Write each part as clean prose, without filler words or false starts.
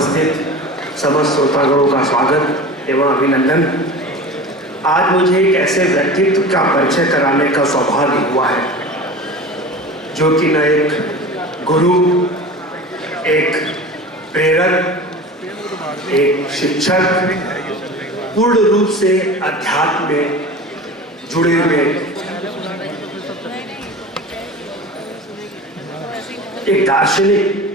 उपस्थित समस्त श्रोतागणों का स्वागत एवं अभिनंदन। आज मुझे एक ऐसे व्यक्तित्व का परिचय कराने का सौभाग्य हुआ है जो कि न एक गुरु, एक प्रेरक, एक शिक्षक, पूर्ण रूप से अध्यात्म में जुड़े हुए एक दार्शनिक,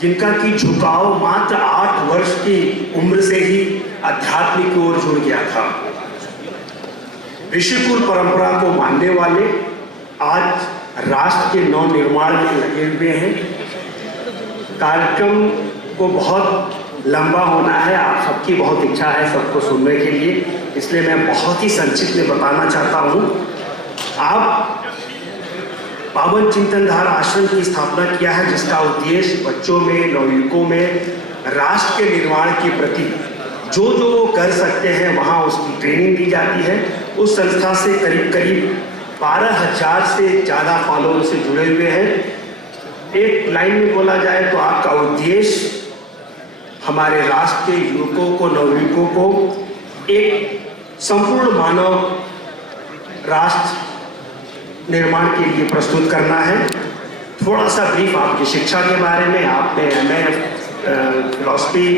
जिनका की झुकाव मात्र 8 वर्ष की उम्र से ही आध्यात्मिक की ओर जुड़ गया था। ऋषिकुल परंपरा को मानने वाले आज राष्ट्र के नव निर्माण में लगे हुए हैं। कार्यक्रम को बहुत लंबा होना है, आप सबकी बहुत इच्छा है सबको सुनने के लिए, इसलिए मैं बहुत ही संक्षिप्त में बताना चाहता हूँ। आप पावन चिंतनधार आश्रम की स्थापना किया है, जिसका उद्देश्य बच्चों में, नवयुवकों में राष्ट्र के निर्माण के प्रति जो वो कर सकते हैं वहाँ उसकी ट्रेनिंग दी जाती है। उस संस्था से करीब 12,000 से ज़्यादा फॉलोअर से जुड़े हुए हैं। एक लाइन में बोला जाए तो आपका उद्देश्य हमारे राष्ट्र के युवकों को, नवयुवकों को एक संपूर्ण मानव राष्ट्र निर्माण के लिए प्रस्तुत करना है। थोड़ा सा ब्रीफ आपकी शिक्षा के बारे में। आपने MA फिलॉसफी,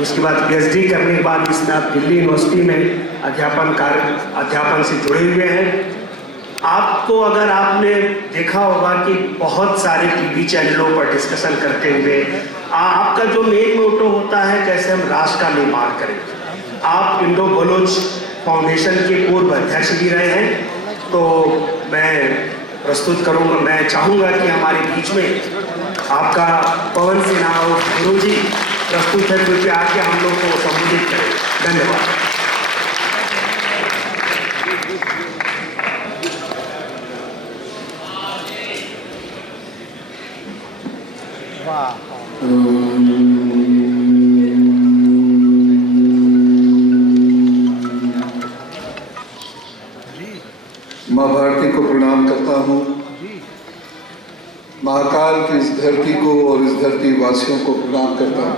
उसके बाद PhD करने के बाद इसमें आप दिल्ली यूनिवर्सिटी में अध्यापन से जुड़े हुए हैं। आपको अगर आपने देखा होगा कि बहुत सारे TV चैनलों पर डिस्कशन करते हुए आपका जो मेन मोटो होता है कैसे हम राष्ट्र का निर्माण करें। आप इंडो बलोच फाउंडेशन के पूर्व अध्यक्ष भी रहे हैं, तो मैं प्रस्तुत करूंगा। मैं चाहूंगा कि हमारे बीच में आपका पवन सिन्हा गुरु जी प्रस्तुत है, कृपया आके हम लोग को संबोधित करें। धन्यवाद। माँ भारती को प्रणाम करता हूँ। महाकाल की इस धरती को और इस धरती वासियों को प्रणाम करता हूँ।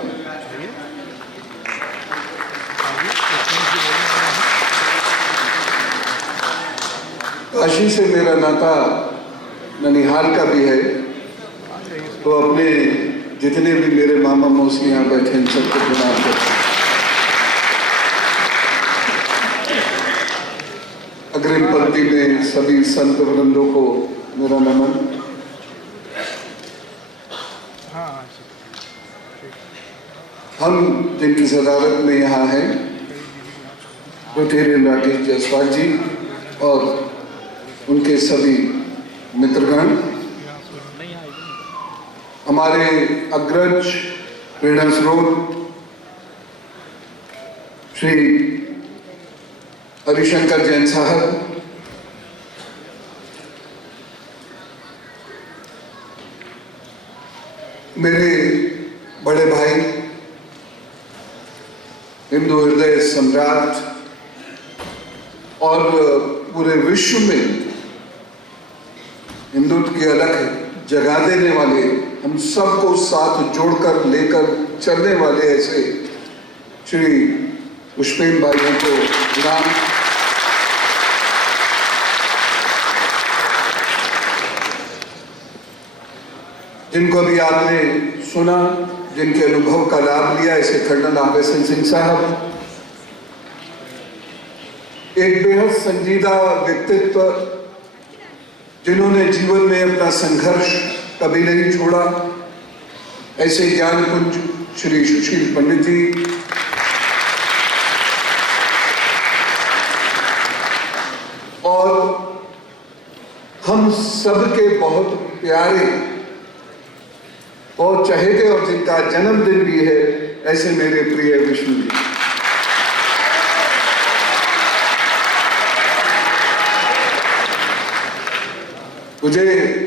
काशी से मेरा नाता ननिहाल का भी है, तो अपने जितने भी मेरे मामा मौसी यहाँ बैठे हैं सबको प्रणाम करता हूँ। अग्रिम पंक्ति में सभी संत वृंदों को मेरा नमन। हम जिनकी सदारत में यहाँ हैं, रोटेरियन राकेश जायसवाल जी और उनके सभी मित्रगण, हमारे अग्रज प्रेरणा स्रोत श्री हरिशंकर जैन साहब, मेरे बड़े भाई, हिंदू हृदय सम्राट और पूरे विश्व में हिंदुत्व की अलग जगा देने वाले, हम सबको साथ जोड़कर लेकर चलने वाले ऐसे श्री पुष्पेन भाइयों को प्रणाम। जिनको अभी आपने सुना, जिनके अनुभव का लाभ लिया, ऐसे कर्नल आगसन सिंह साहब, एक बेहद संजीदा व्यक्तित्व जिन्होंने जीवन में अपना संघर्ष कभी नहीं छोड़ा, ऐसे ज्ञान कुंज श्री सुशील पंडित जी, और हम सबके बहुत प्यारे और चहेते और जिनका जन्मदिन भी है, ऐसे मेरे प्रिय विष्णु जी।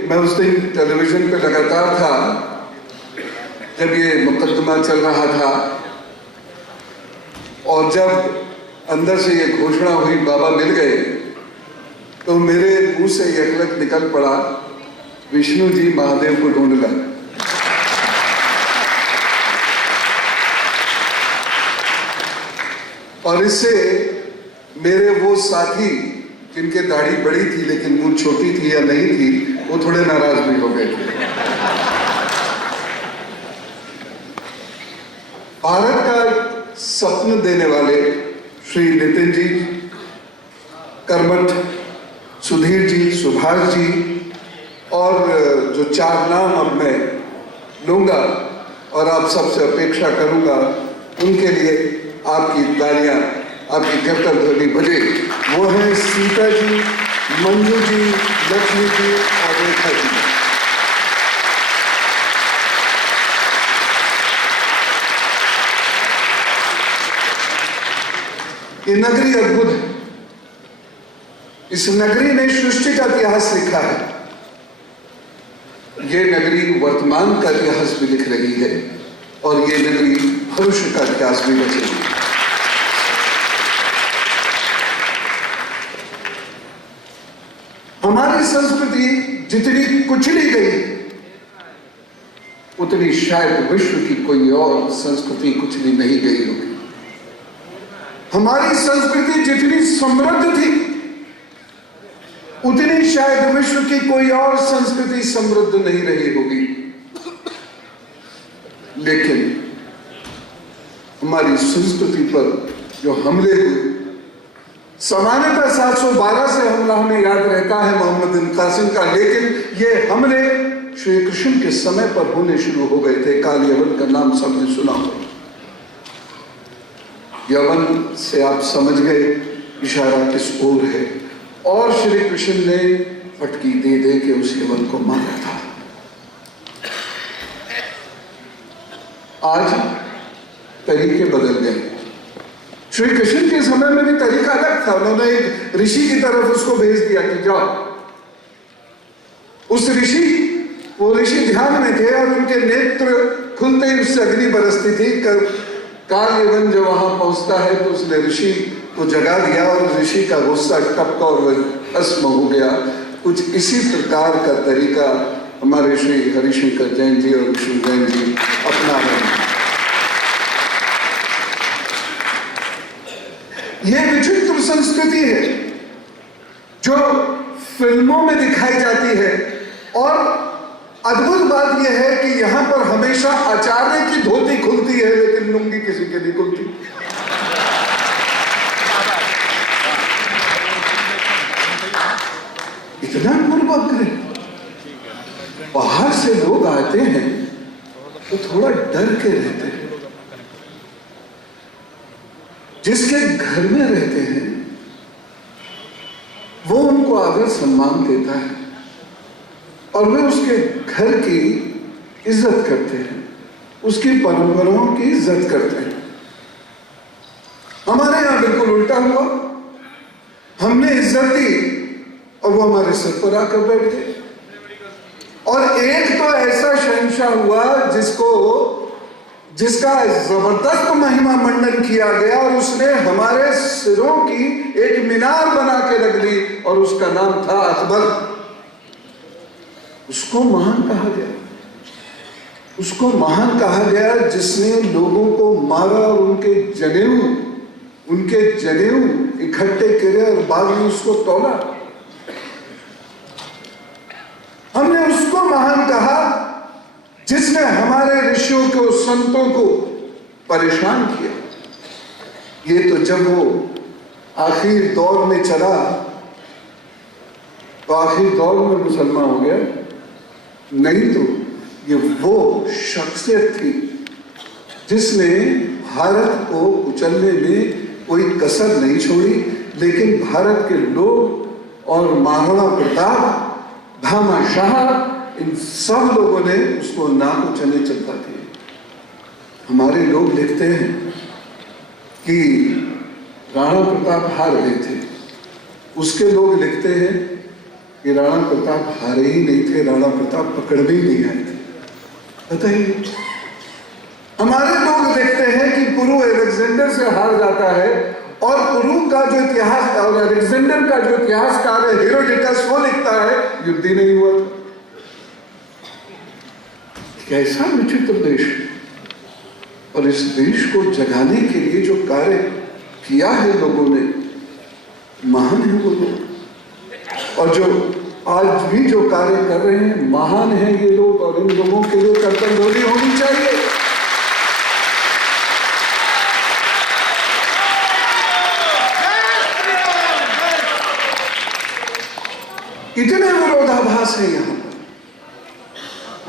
मैं उस दिन टेलीविजन पे लगातार था जब ये मुकदमा चल रहा था, और जब अंदर से ये घोषणा हुई बाबा मिल गए, तो मेरे मुंह से यकलक निकल पड़ा, विष्णु जी महादेव को ढूंढ लाए। और इससे मेरे वो साथी जिनके दाढ़ी बड़ी थी लेकिन मूंछ छोटी थी या नहीं थी, वो थोड़े नाराज भी हो गए थे। भारत का सपन देने वाले श्री नितिन जी, कर्मठ, सुधीर जी, सुभाष जी और जो 4 नाम अब मैं लूंगा और आप सबसे अपेक्षा करूंगा उनके लिए आपकी तालियां, आपकी करतब ध्वनि बजे। वो हैं सीता जी, मंजू जी, लक्ष्मी जी और रेखा जी। ये नगरी अद्भुत है। इस नगरी ने सृष्टि का इतिहास लिखा है। ये नगरी वर्तमान का इतिहास भी लिख रही है और ये नगरी भविष्य का इतिहास भी रचेगी। हमारी संस्कृति जितनी कुचली गई उतनी शायद विश्व की कोई और संस्कृति कुचली नहीं गई होगी। हमारी संस्कृति जितनी समृद्ध थी उतनी शायद विश्व की कोई और संस्कृति समृद्ध नहीं रही होगी। लेकिन हमारी संस्कृति पर जो हमले हुए, सामान्यतः 712 से हमला हमें याद रहता है मोहम्मद बिन कासिम का, लेकिन ये हमले श्री कृष्ण के समय पर होने शुरू हो गए थे। काल यवन का नाम सबने सुना हो। यवन से आप समझ गए इशारा किस ओर है, और श्री कृष्ण ने फटकी दे दे के उस यवन को मारा था। आज तरीके बदल गए। श्री कृष्ण के समय में भी तरीका अलग था। उन्होंने एक ऋषि की तरफ उसको भेज दिया कि जाओ। उस वो ऋषि ध्यान में थे और उनके नेत्र खुलते ही उससे अग्नि बरसती थी। काल यवन जब वहां पहुंचता है तो उसने ऋषि को जगा दिया और ऋषि का गुस्सा टपका और वह भस्म हो गया। कुछ इसी प्रकार का तरीका हमारे श्री हरिशंकर जैन जी और विष्णु जैन जी अपना रहे हैं। यह विचित्र संस्कृति है जो फिल्मों में दिखाई जाती है, और अद्भुत बात यह है कि यहां पर हमेशा आचार्य की धोती खुलती है लेकिन लुंगी किसी के नहीं खुलती। इतना पूर्वग्रह। बाहर से लोग आते हैं तो थोड़ा डर के रहते हैं। जिसके घर में रहते हैं वो उनको आदर सम्मान देता है और वे उसके घर की इज्जत करते हैं, उसकी परंपराओं की इज्जत करते हैं। हमारे यहां बिल्कुल उल्टा हुआ। हमने इज्जत दी और वो हमारे सिर पर आकर बैठ गए। और एक तो ऐसा शहंशाह हुआ जिसका जबरदस्त महिमा मंडन किया गया और उसने हमारे सिरों की एक मीनार बना के रख दी और उसका नाम था अकबर। उसको महान कहा गया। उसको महान कहा गया जिसने लोगों को मारा और उनके जनेऊ इकट्ठे करे और बाद में उसको तोला। हमने उसको महान कहा जिसने हमारे ऋषियों को, संतों को परेशान किया। ये तो जब वो आखिर दौर में चला तो आखिर दौर में मुसलमान हो गया, नहीं तो ये वो शख्सियत थी जिसने भारत को कुचलने में कोई कसर नहीं छोड़ी। लेकिन भारत के लोग और महाराणा प्रताप, भामाशाह, इन सब लोगों ने उसको नाक चले चलता किया। हमारे लोग लिखते हैं कि राणा प्रताप हार गए थे। उसके लोग लिखते हैं कि राणा प्रताप हारे ही नहीं थे, राणा प्रताप पकड़ में ही नहीं आए थे। बताइए। हमारे लोग देखते हैं कि पुरु अलेक्जेंडर से हार जाता है और पुरु का जो इतिहास और अलेक्जेंडर का जो इतिहासकार है हेरोडोटस, वो लिखता है युद्ध ही नहीं हुआ था। कैसा विचित्र देश। और इस देश को जगाने के लिए जो कार्य किया है लोगों ने, महान है वो लोग। और जो आज भी जो कार्य कर रहे हैं, महान है ये लोग। और इन लोगों के लिए कर्तव्यदोरी होनी चाहिए। इतने विरोधाभास है यहां पर,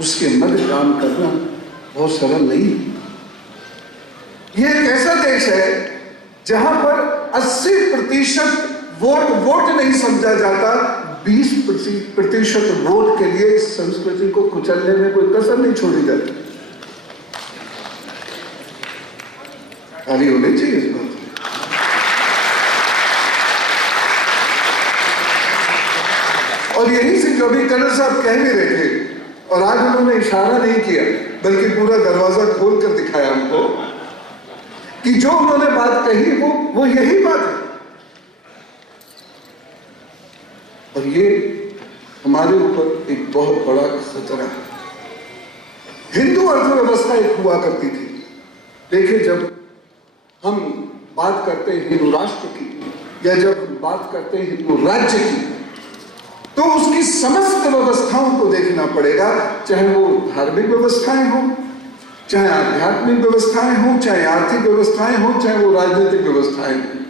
उसके मध्य काम करना बहुत सरल नहीं। ये एक ऐसा देश है जहां पर 80% वोट नहीं समझा जाता, 20% वोट के लिए इस संस्कृति को कुचलने में कोई कसर नहीं छोड़ी जाती। ताली होनी चाहिए इस बात। और यही से जो भी कर्नल साहब कह भी रहे थे, और आज उन्होंने इशारा नहीं किया बल्कि पूरा दरवाजा खोल कर दिखाया हमको कि जो उन्होंने बात कही वो यही बात है। और ये हमारे ऊपर एक बहुत बड़ा खतरा है। हिंदू अर्थव्यवस्था एक हुआ करती थी। देखिए, जब हम बात करते हैं हिंदू राष्ट्र की, या जब हम बात करते हैं हिंदू राज्य की, तो उसकी समस्त व्यवस्थाओं को देखना पड़ेगा, चाहे वो धार्मिक व्यवस्थाएं हों, चाहे आध्यात्मिक व्यवस्थाएं हों, चाहे आर्थिक व्यवस्थाएं हों, चाहे वो राजनीतिक व्यवस्थाएं हों।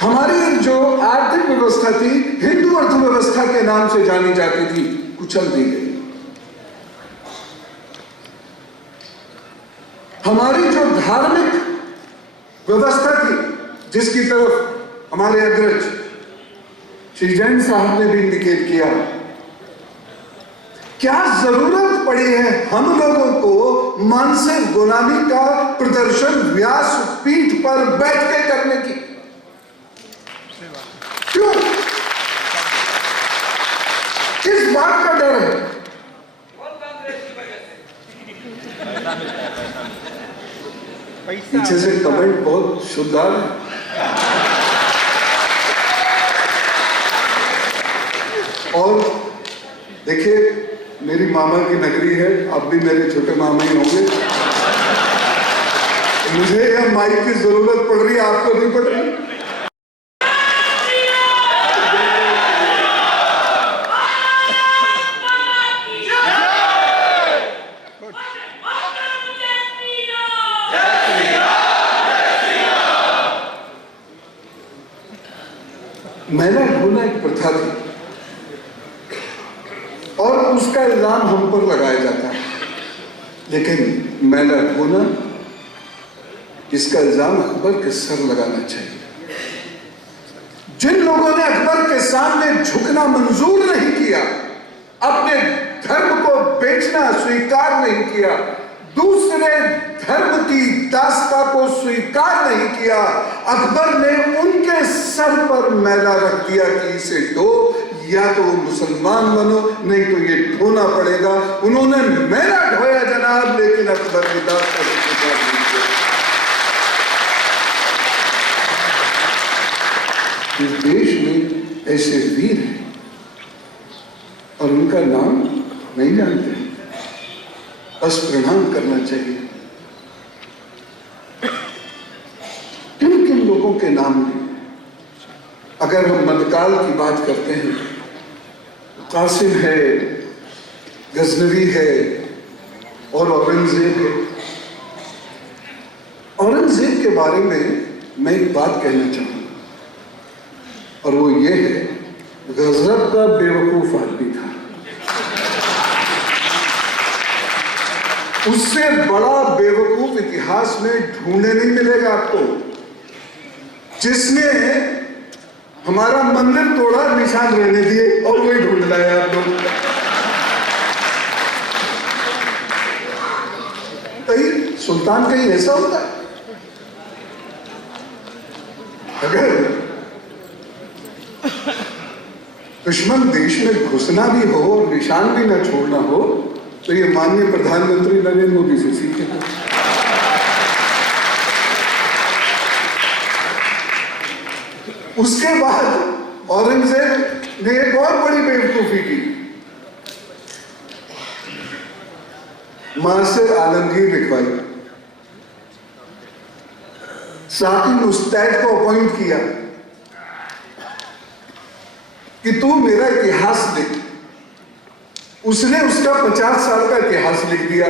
हमारी जो आर्थिक व्यवस्था थी, हिंदू अर्थव्यवस्था के नाम से जानी जाती थी, कुचल दी गई। हमारी जो धार्मिक व्यवस्था थी, जिसकी तरफ हमारे अग्रज श्री जैन साहब ने भी इंडिकेट किया, क्या जरूरत पड़ी है हम लोगों को मानसिक गुलामी का प्रदर्शन व्यासपीठ पर बैठ के करने की? क्यों? किस बात का डर है? पीछे से कमेंट बहुत शुद्धार है। और देखिए, मेरी मामा की नगरी है, आप भी मेरे छोटे मामा ही होंगे। मुझे यह माइक की जरूरत पड़ रही है, आपको नहीं पड़ रही? मैंने ढूंढा एक प्रथा थी और उसका इल्जाम हम पर लगाया जाता है, लेकिन मैंने ढूंढा इसका इल्जाम अकबर के सर लगाना चाहिए। जिन लोगों ने अकबर के सामने झुकना मंजूर नहीं किया, अपने धर्म को बेचना स्वीकार नहीं किया, दूसरे धर्म की दास्ता को स्वीकार नहीं किया, अकबर ने उनके सर पर मैला रख दिया कि इसे दो, या तो मुसलमान बनो, नहीं तो ये ढोना पड़ेगा। उन्होंने मैला ढोया जनाब, लेकिन अकबर ने दास्ता को स्वीकार नहीं किया। इस देश में ऐसे वीर हैं और उनका नाम नहीं जानते, बस प्रणाम करना चाहिए। किन किन लोगों के नाम में, अगर हम मध्यकाल की बात करते हैं, कासिम है, गजनवी है और औरंगजेब है। औरंगजेब के बारे में मैं एक बात कहना चाहूंगा, और वो ये है, गजब का बेवकूफ आदमी था। उससे बड़ा बेवकूफ इतिहास में ढूंढने नहीं मिलेगा आपको, जिसने हमारा मंदिर तोड़ा, निशान रहने दिए, और वही ढूंढ रहा है आप लोग। कहीं सुल्तान कहीं ऐसा होता है? अगर दुश्मन देश में घुसना भी हो और निशान भी न छोड़ना हो, तो ये माननीय प्रधानमंत्री नरेंद्र मोदी से सीखे। उसके बाद औरंगजेब ने एक और बड़ी बेवकूफी की, मां से आलमगीर लिखवाई। साकी मुस्तैद को अपॉइंट किया कि तू मेरा इतिहास लिख। उसने उसका 50 साल का इतिहास लिख दिया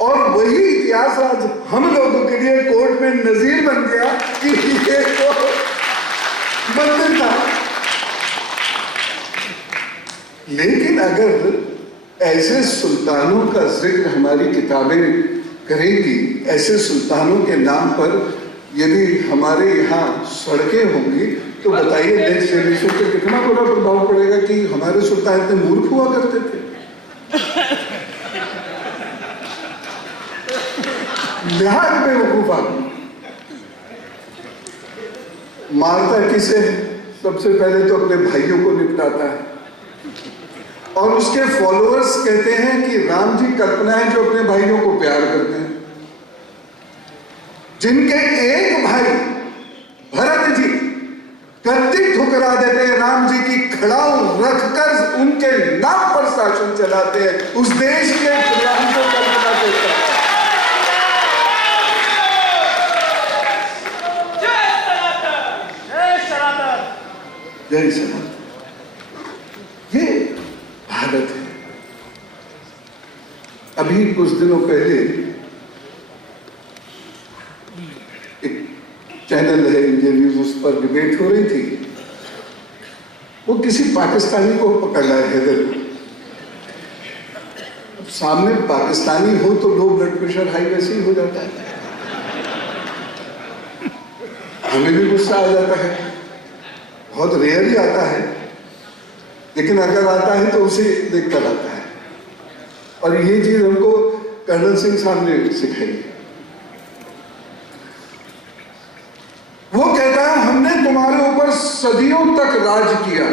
और वही इतिहास आज हम लोगों के लिए कोर्ट में नजीर बन गया कि ये तो मंदिर था। लेकिन अगर ऐसे सुल्तानों का जिक्र हमारी किताबें करेंगी, ऐसे सुल्तानों के नाम पर यदि हमारे यहाँ सड़कें होंगी, तो बताइए नेक्स्ट जनरेशन पे कितना बुरा प्रभाव पड़ेगा कि हमारे सुल्तान इतने मूर्ख हुआ करते थे। बिहार में बेवकूफ आदमी मारता किसे? सबसे पहले तो अपने भाइयों को निपटाता है और उसके फॉलोअर्स कहते हैं कि राम जी कल्पना है जो अपने भाइयों को प्यार करते हैं। जिनके एक भाई भरत जी गद्दी ठुकरा देते हैं, राम जी की खड़ाऊ रखकर उनके नाम पर शासन चलाते हैं। उस देश के राम को कल्पना देता है। जय सनातन। ये भारत है। अभी कुछ दिनों पहले एक चैनल है इंडिया न्यूज, उस पर डिबेट हो रही थी। वो किसी पाकिस्तानी को पकड़ रहा है हैदर। सामने पाकिस्तानी हो तो लो ब्लड प्रेशर हाई वैसे ही हो जाता है। हमें भी गुस्सा आ जाता है, बहुत रेयर ही आता है, लेकिन अगर आता है तो उसे देखकर आता है। और ये चीज हमको कर्नल सिंह साहब ने सिखाई। वो कहता है हमने तुम्हारे ऊपर सदियों तक राज किया,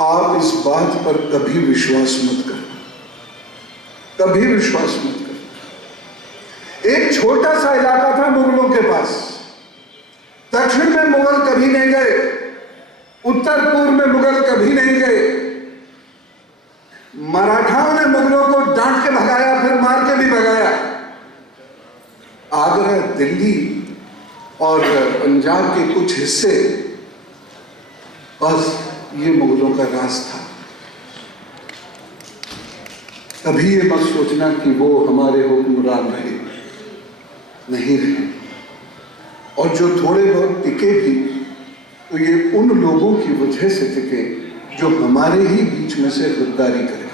आप इस बात पर कभी विश्वास मत करना, कभी विश्वास मत करना। एक छोटा सा इलाका था मुगलों के पास। दक्षिण में मुगल कभी नहीं गए, उत्तर पूर्व में मुगल कभी नहीं गए। मराठाओं ने मुगलों को डांट के भगाया, फिर मार के भी भगाया। आगरा, दिल्ली और पंजाब के कुछ हिस्से, बस ये मुगलों का राज था। कभी ये मत सोचना कि वो हमारे हुक्मरान रहे, नहीं रहे। और जो थोड़े बहुत टिके भी तो ये उन लोगों की वजह से टिके जो हमारे ही बीच में से गद्दारी कर गए।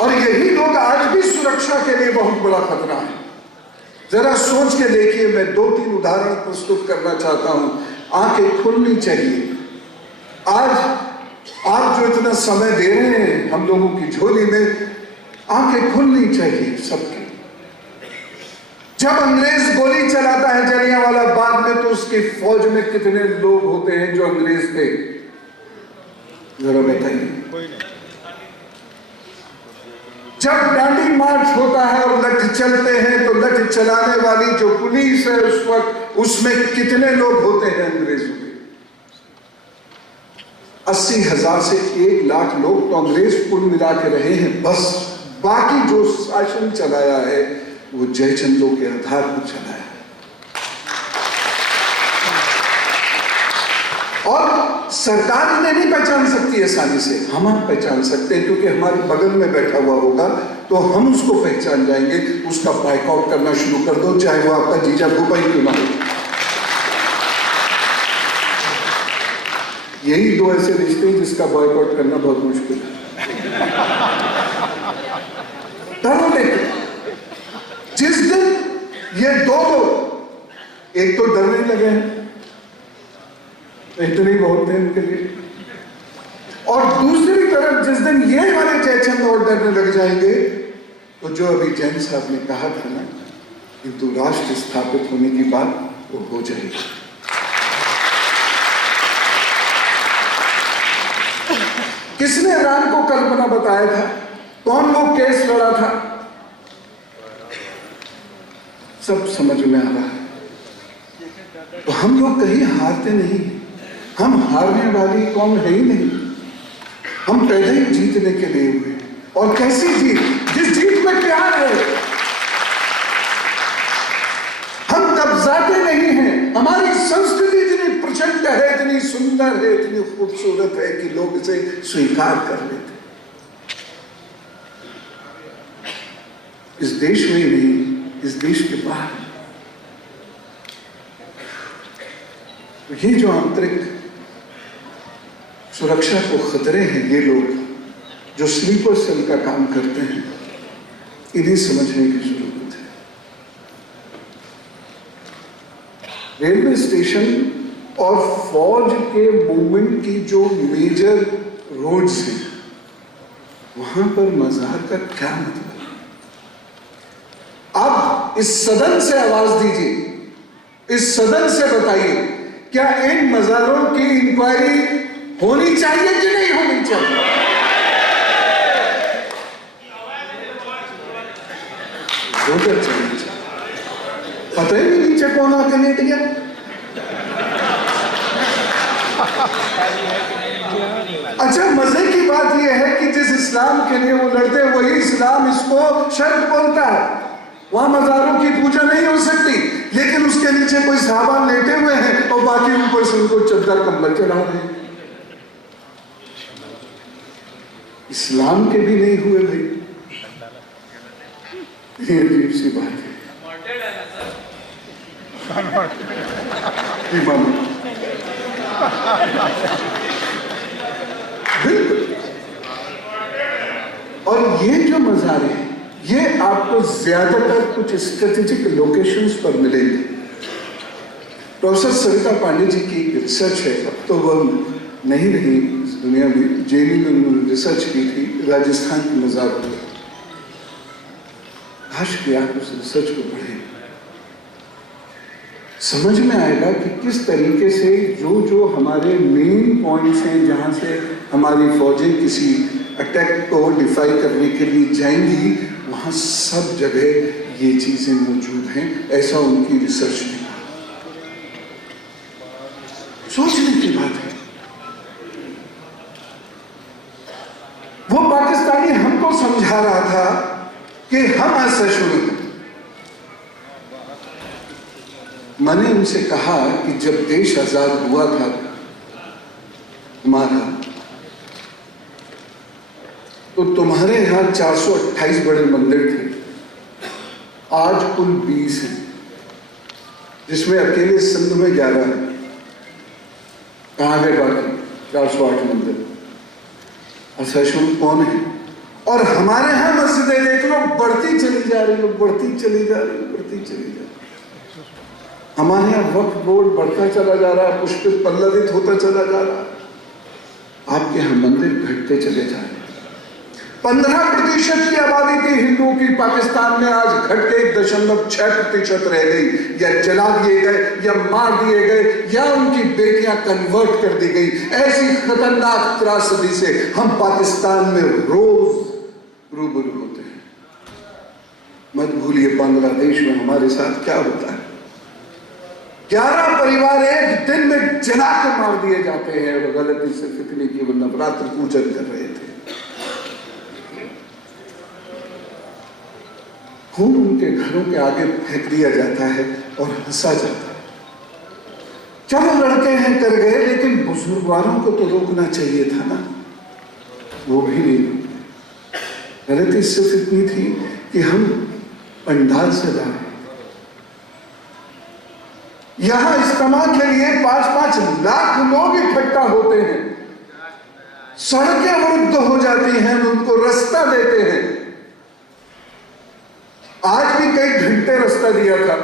और यही लोग आज भी सुरक्षा के लिए बहुत बड़ा खतरा है। जरा सोच के देखिए, मैं 2-3 उदाहरण प्रस्तुत करना चाहता हूं। आंखें खुलनी चाहिए। आज आप जो इतना समय दे रहे हैं हम लोगों की झोली में, आंखें खुलनी चाहिए सबकी। जब अंग्रेज गोली चलाता है जलियांवाला बाग में, तो उसकी फौज में कितने लोग होते हैं जो अंग्रेज थे? जरा बताइए। जब डांडी मार्च होता है और लठ चलते हैं, तो लठ चलाने वाली जो पुलिस है उस वक्त, उसमें कितने लोग होते हैं अंग्रेजों के? 80,000 से 1 लाख लोग तो अंग्रेज कुल मिला के रहे हैं बस। बाकी जो शासन चलाया है वो जयचंदों के आधार पर चलाया है। और सरकार इन्हें नहीं पहचान सकती आसानी से, हम पहचान सकते हैं, क्योंकि हमारे बगल में बैठा हुआ होगा तो हम उसको पहचान जाएंगे। उसका बाइकआउट करना शुरू कर दो, चाहे वो आपका जीजा भूपा ही क्यों ना हो। यही 2 ऐसे रिश्ते हैं जिसका बाइकआउट करना बहुत मुश्किल है। जिस दिन ये 2 लोग, एक तो डरने लगे हैं, इतने ही बहुत थे उनके लिए, और दूसरी तरफ जिस दिन ये वाले जयचंद और डरने लग जाएंगे, तो जो अभी जैन साहब ने कहा था ना, किंतु राष्ट्र स्थापित होने की बात वो हो जाएगी। किसने राम को कल्पना बताया था? कौन वो केस लड़ा था? सब समझ में आ रहा है। तो हम लोग कहीं हारते नहीं, हम हारने वाली कौन है ही नहीं। हम पैदा ही जीतने के लिए हुए, और कैसी जीत, जिस जीत में प्यार है। हम कब्जाते नहीं हैं। हमारी संस्कृति इतनी प्रचंड है, इतनी सुंदर है, इतनी खूबसूरत है कि लोग इसे स्वीकार कर लेते। इस देश में नहीं, इस देश के बाहर। ये जो आंतरिक सुरक्षा को खतरे हैं, ये लोग जो स्लीपर सेल का काम करते हैं, इन्हें समझने की जरूरत है। रेलवे स्टेशन और फौज के मूवमेंट की जो मेजर रोड्स हैं, वहां पर मजार का क्या मतलब? अब इस सदन से आवाज दीजिए, इस सदन से बताइए, क्या इन मजारों की इंक्वायरी होनी चाहिए कि नहीं होनी चाहिए? पता ही नहीं नीचे कौन आके लेट गया। अच्छा, मजे की बात यह है कि जिस इस्लाम के लिए वो लड़ते हैं, वही इस्लाम इसको शर्त बोलता है। वहां मजारों की पूजा नहीं हो सकती, लेकिन उसके नीचे कोई साहबान लेटे हुए हैं और बाकी ऊपर से उनको चद्दर कंबल चढ़ा रहे हैं। इस्लाम के भी नहीं हुए भाई, ये अजीब सी बात है। बिल्कुल। और ये जो मज़ारे हैं, ये आपको ज्यादातर कुछ स्ट्रेटेजिक लोकेशंस पर मिलेंगे। प्रोफेसर सरिता पांडे जी की रिसर्च है, अब तो वह नहीं रही इस दुनिया में, जेएनयू में उन्होंने रिसर्च की थी राजस्थान के मज़ारों पर। काश कि आप उस रिसर्च को पढ़ें, समझ में आएगा कि किस तरीके से जो हमारे मेन पॉइंट्स हैं, जहां से हमारी फौजें किसी अटैक को डिफाई करने के लिए जाएंगी, वहां सब जगह ये चीजें मौजूद हैं। ऐसा उनकी रिसर्च ने कहा। सोचने की बात है। वो पाकिस्तानी हमको समझा रहा था कि हम असहिष्णु हैं। मैंने उनसे कहा कि जब देश आजाद हुआ था हमारा, तो तुम्हारे यहां 428 बड़े मंदिर थे, आज कुल 20 हैं, जिसमें अकेले सिंध में 11 है। कहां गए बाकी 408 मंदिर? असहिष्णु कौन है? और हमारे यहां मस्जिदें देख लो, बढ़ती चली जा रही हो, बढ़ती चली जा रही हो, बढ़ती चली जा रही। हमारे यहाँ वक्फ बोर्ड बढ़ता चला जा रहा है, पुष्पित पल्लवित होता चला जा रहा है। आपके यहाँ मंदिर घटते चले जा रहे हैं। 15% की आबादी थी हिंदुओं की पाकिस्तान में, आज घट के 1.6% रह गई, या जला दिए गए, या मार दिए गए, या उनकी बेटियां कन्वर्ट कर दी गई। ऐसी खतरनाक त्रासदी से हम पाकिस्तान में रोज रूबरू होते हैं। मत भूलिए बांग्लादेश में हमारे साथ क्या होता है। 11 परिवार एक दिन में जला के मार दिए जाते हैं, और गलती से फिक्री की वो नवरात्र पूजन कर रहे थे। खून उनके घरों के आगे फेंक दिया जाता है और हंसा जाता है। चलो लड़के हैं कर गए, लेकिन बुजुर्गवारों को तो रोकना चाहिए था ना, वो भी नहीं। गलती सिर्फ इतनी थी कि हम पंडाल सजा रहे, यहां इज्तिमा के लिए 5-5 लाख लोग इकट्ठा होते हैं, सड़कें अवरुद्ध हो जाती हैं, उनको रास्ता देते हैं। आज भी कई घंटे रास्ता दिया था।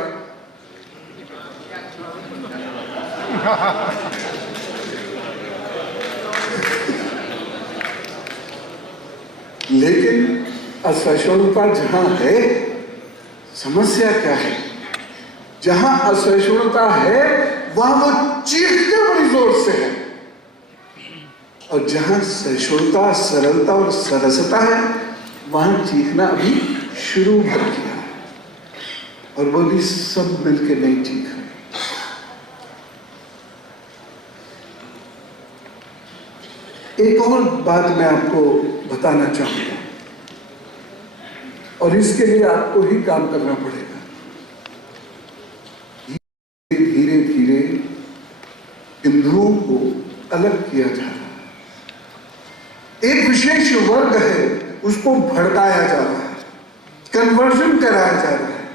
लेकिन असहिष्णुता जहां है, समस्या क्या है? जहां असहिष्णुता है वहां वो चीखते बड़ी जोर से है, और जहां सहिष्णुता, सरलता और सरसता है, वहां चीखना अभी शुरू कर किया है, और वो भी सब मिलकर नहीं चीख रहे। एक और बात मैं आपको बताना चाहूंगा, और इसके लिए आपको ही काम करना पड़ेगा। धीरे धीरे हिंदुओं को अलग किया जा रहा है। एक विशेष वर्ग है, उसको भड़काया जा रहा है, कन्वर्जन कराया जा रहा है,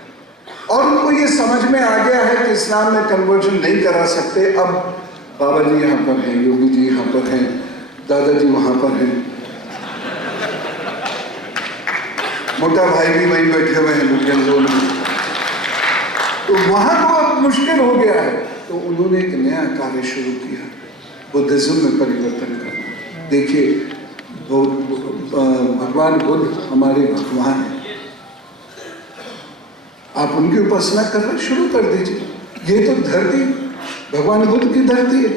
और उनको ये समझ में आ गया है कि इस्लाम में कन्वर्जन नहीं करा सकते। अब बाबा जी यहाँ पर हैं, योगी जी यहाँ पर हैं, दादाजी वहां पर हैं, मोटा भाई भी वहीं बैठे हुए हैं मुस्लिम जोन में, तो वहां तो अब मुश्किल हो गया है। तो उन्होंने एक नया कार्य शुरू किया, बुद्धिज्म में परिवर्तन करना। देखिए, भगवान बुद्ध हमारे भगवान हैं, आप उनकी उपासना करना शुरू कर दीजिए। ये तो धरती भगवान बुद्ध की धरती है,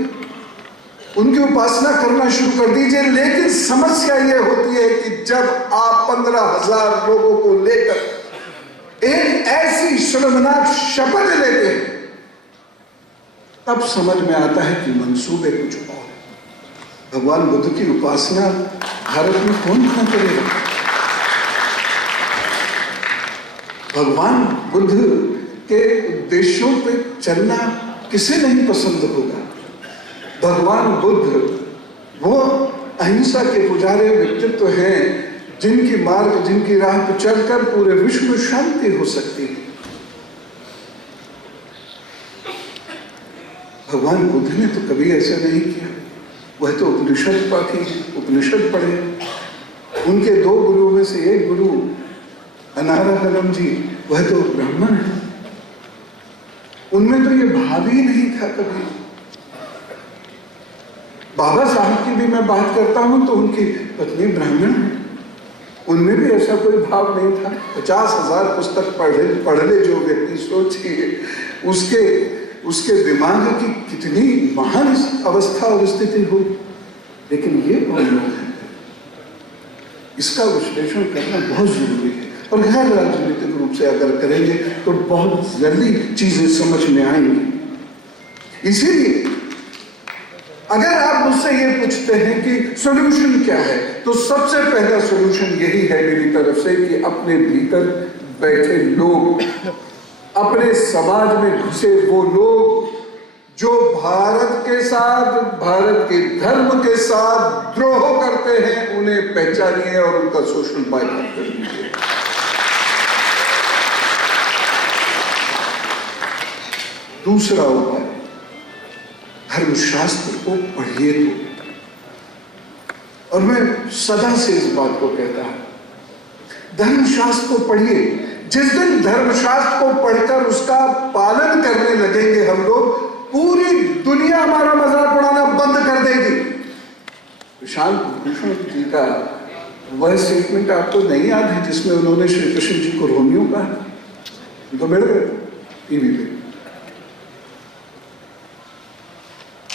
उनकी उपासना करना शुरू कर दीजिए। लेकिन समस्या ये होती है कि जब आप 15,000 लोगों को लेकर एक ऐसी शर्मनाक शपथ लेते हैं, तब समझ में आता है कि मंसूबे कुछ और। भगवान बुद्ध की उपासना भारत में कौन करेगा? भगवान बुद्ध के उद्देश्यों पे चलना किसे नहीं पसंद होगा? भगवान बुद्ध वो अहिंसा के पुजारी व्यक्तित्व हैं, जिनकी मार्ग, जिनकी राह पर चलकर पूरे विश्व में शांति हो सकती है। भगवान बुद्ध ने तो कभी ऐसा नहीं किया। वह तो उपनिषद पढ़े। उनके 2 गुरुओं में से एक गुरु अनाराधनम जी, वह तो ब्राह्मण है। उनमें तो ये भाव ही नहीं था कभी। बाबा साहब की भी मैं बात करता हूं तो उनकी पत्नी ब्राह्मण है, उनमें भी ऐसा कोई भाव नहीं था। 50,000 पुस्तक पढ़ ले जो व्यक्ति, सोचिए उसके दिमाग की कितनी महान अवस्था और स्थिति हो। लेकिन ये कौन लोग हैं? इसका विश्लेषण करना बहुत जरूरी है, और गैर राजनीतिक रूप से अगर करेंगे तो बहुत जल्दी चीजें समझ में आएंगी। इसीलिए अगर आप मुझसे ये पूछते हैं कि सॉल्यूशन क्या है, तो सबसे पहला सॉल्यूशन यही है मेरी तरफ से कि अपने भीतर बैठे लोग, अपने समाज में घुसे वो लोग जो भारत के साथ, भारत के धर्म के साथ द्रोह करते हैं, उन्हें पहचानिए और उनका शोषण बाइकाट करिए। दूसरा उपाय, धर्मशास्त्र को पढ़िए। तो और मैं सदा से इस बात को कहता हूं, धर्मशास्त्र को पढ़िए। जिस दिन धर्मशास्त्र को पढ़कर उसका पालन करने लगेंगे हम लोग, पूरी दुनिया हमारा मजाक उड़ाना बंद कर देगी। प्रशांत भूषण जी का वह स्टेटमेंट आपको नहीं याद है जिसमें उन्होंने श्री कृष्ण जी को रोमियो कहा? तो बैठ गए टीवी पे।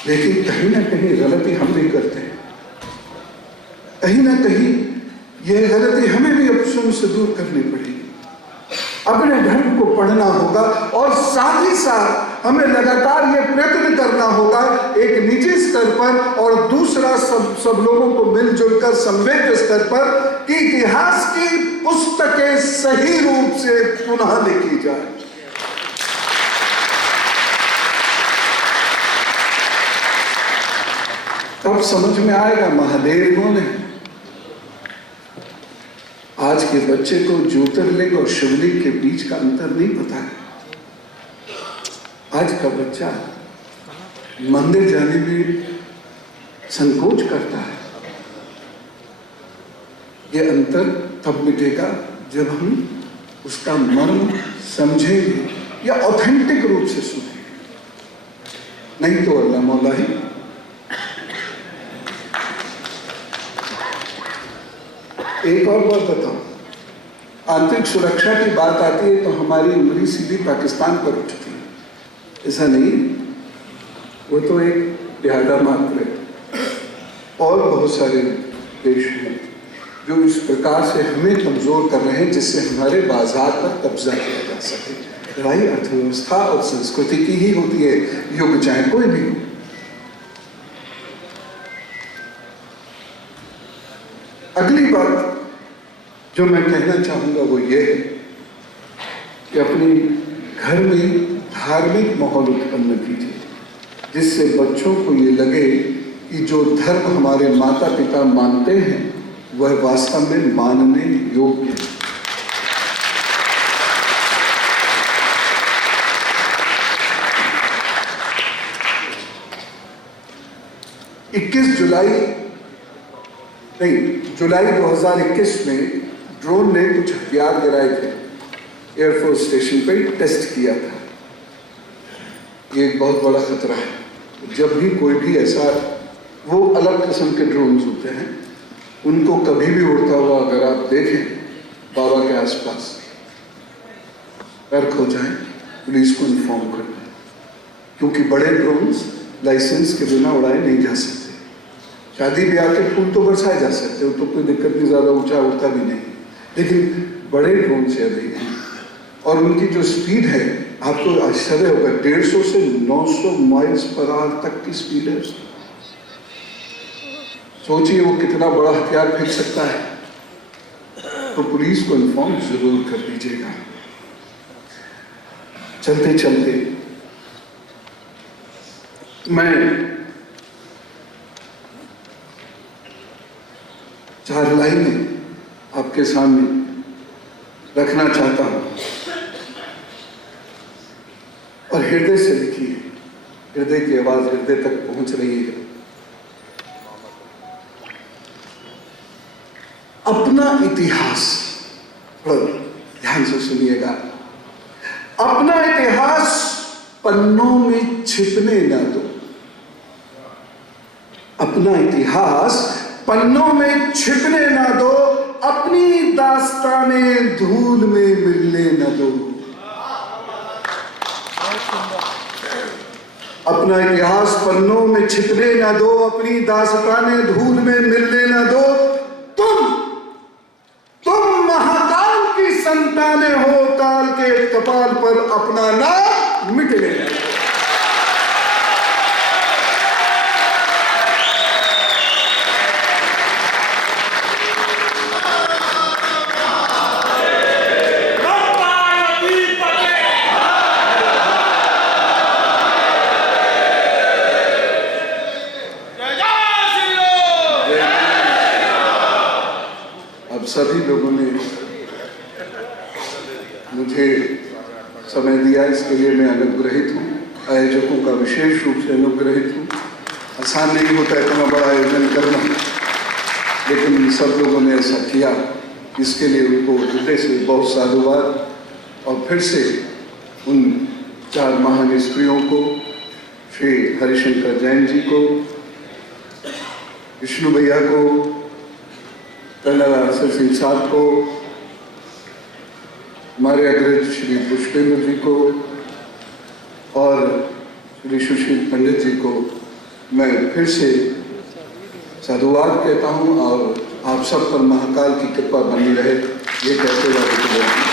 लेकिन कहीं ना कहीं गलती हम भी करते हैं, कहीं ना कहीं यह गलती हमें भी अपने से दूर करनी पड़ेगी। अपने धर्म को पढ़ना होगा, और साथ ही साथ हमें लगातार ये प्रयत्न करना होगा एक निजी स्तर पर, और दूसरा सब लोगों को मिलजुल कर संवेद स्तर पर, कि इतिहास की पुस्तकें सही रूप से पुनः लिखी जाए। तब समझ में आएगा महादेव कौन है। आज के बच्चे को ज्योतिर्लिंग और शिवलिंग के बीच का अंतर नहीं पता है। आज का बच्चा मंदिर जाने में संकोच करता है। ये अंतर तब मिटेगा जब हम उसका मर्म समझेंगे या ऑथेंटिक रूप से सुनेंगे, नहीं तो अल्लाह मौला ही। एक और बात बताऊं, आंतरिक सुरक्षा की बात आती है तो हमारी उंगली सीधी पाकिस्तान पर उठती है। ऐसा नहीं, वो तो एक लिहाजा मात्र है। और बहुत सारे देश हैं जो इस प्रकार से हमें कमजोर कर रहे हैं, जिससे हमारे बाजार पर कब्जा किया जा सके। लड़ाई अर्थव्यवस्था और संस्कृति की ही होती है, युग चाहे कोई भी हो। अगली बात जो मैं कहना चाहूँगा वो ये है कि अपने घर में धार्मिक माहौल उत्पन्न कीजिए, जिससे बच्चों को ये लगे कि जो धर्म हमारे माता पिता मानते हैं वह वास्तव में मानने योग्य है। जुलाई 2021 में ड्रोन ने कुछ हथियार गिराए थे, एयरफोर्स स्टेशन पे टेस्ट किया था। ये एक बहुत बड़ा खतरा है। जब भी कोई भी ऐसा, वो अलग किस्म के ड्रोन्स होते हैं, उनको कभी भी उड़ता हुआ अगर आप देखें बाबा के आसपास, तर्क हो जाए, पुलिस को इन्फॉर्म कर दें, क्योंकि बड़े ड्रोन्स लाइसेंस के बिना उड़ाए नहीं जा सकते। शादी ब्याह के फूल तो बरसाए जा सकते हो, तो कोई दिक्कत नहीं, ज़्यादा ऊंचा उड़ता भी नहीं, लेकिन बड़े ड्रोन से अभी हैं और उनकी जो स्पीड है, आपको आश्चर्य होगा, 150 से 900 माइल्स पर आवर तक की स्पीड है उसकी। सोचिए वो कितना बड़ा हथियार फेंक सकता है। तो पुलिस को इन्फॉर्म जरूर कर दीजिएगा। चलते चलते मैं 4 लाइनें आपके सामने रखना चाहता हूं और हृदय से लिखी है। हृदय की आवाज हृदय तक पहुंच रही है। अपना इतिहास, ध्यान से सुनिएगा, अपना इतिहास पन्नों में छिपने ना दो। अपना इतिहास पन्नों में छिपने ना दो, अपनी दास्तानें धूल में मिलने न दो। अपना इतिहास पन्नों में छिपने ना दो, अपनी दास्तानें धूल में मिलने न दो। तुम महाकाल की संतानें हो, काल के कपाल पर अपना नाम मिटने न दो। सभी लोगों ने मुझे समय दिया, इसके लिए मैं अनुग्रहित हूँ। आयोजकों का विशेष रूप से अनुग्रहित हूँ। आसान नहीं होता इतना बड़ा आयोजन करना, लेकिन सब लोगों ने ऐसा किया, इसके लिए उनको हृदय से बहुत साधुवाद। और फिर से उन 4 महान स्त्रियों को, श्री हरिशंकर जैन जी को, विष्णु भैया को, कर्नल आरसर सिंह साहब को, हमारे अग्रज श्री पुष्पेंद्र जी को और श्री सुशील पंडित जी को मैं फिर से साधुवाद कहता हूँ और आप सब पर महाकाल की कृपा बनी रहे, ये कहते हुए